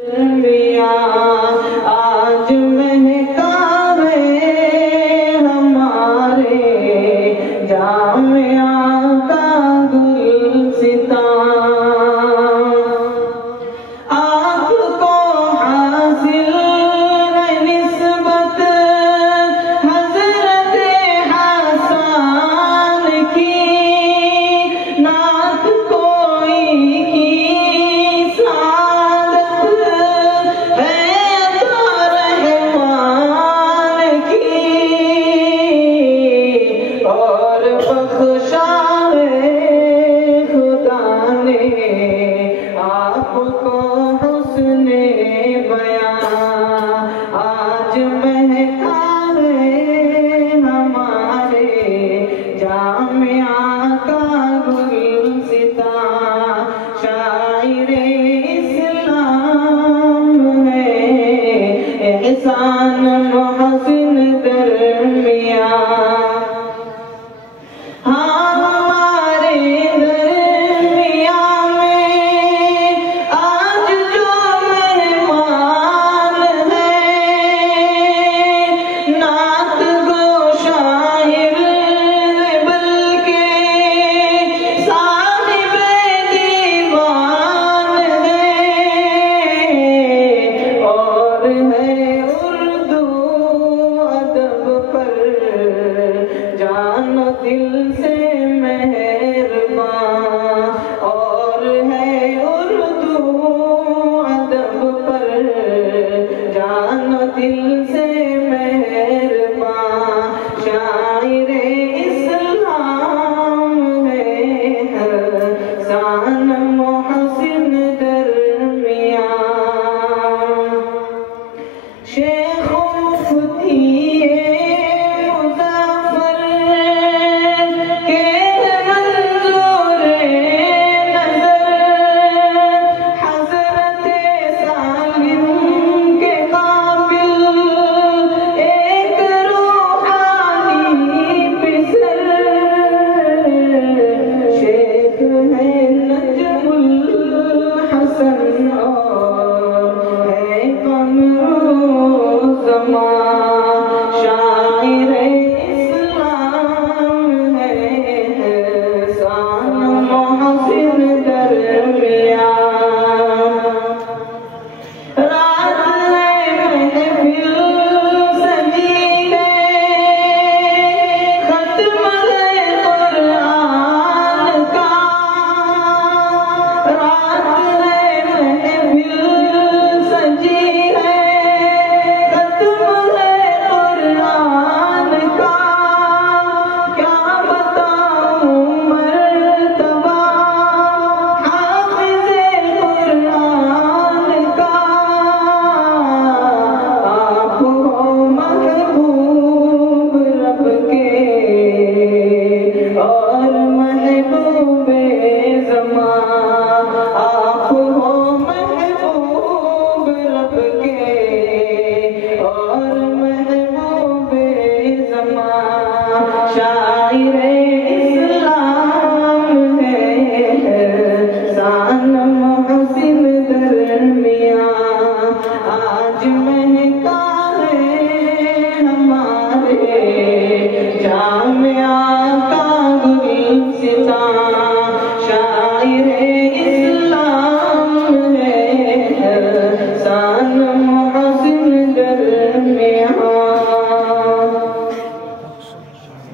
आज महका है हमारे जामिया का गुलसिता। आपको हासिल है निस्बत हजरत हसन की, नात कोई की सादत है अता रहमान की, और बख्शा है खुदा ने आपको हुस्ने बयां। आज महका है हमारे जामिया का गुलसिता। शाइरे इस्लाम है एहसान मोहसिन दरमियां। हमारे दरमियां में आज जो मेहमान है, नात गो शायर बल्कि साहिब दीवान है, और है उर्दू अदब पर जानो दिल से मेहरबान, और है उर्दू अदब पर जानो दिल से मेहरबान। शाइरे इस्लाम है हसन मोहसिन दरमियां। शेख मुफ्ती मुज़फ़्फ़र के मंजूर नज़र, हज़रत सालिम के काबिल एक रूहानी पिसर। शेख है नजमुल हसन और है कमरुज़्ज़मान। शाइरे इस्लाम है एहसान मोहसिन दरमियां। रात है महफिल सजी है, खत्म है कुरान का। रात है महफिल सजी है, खत्म है कुरान का। क्या बताऊं मर्तबा हाफिज़े कुरान का। आप हो महबूब रब के और महबूबे ज़मान। आप हो महबूब रब के और महबूबे ज़मान। शाइरे इस्लाम है एहसान मोहसिन दरमियां। आज महका है हमारे जामिया का गुलसिता। शाइरे इस्लाम है एहसान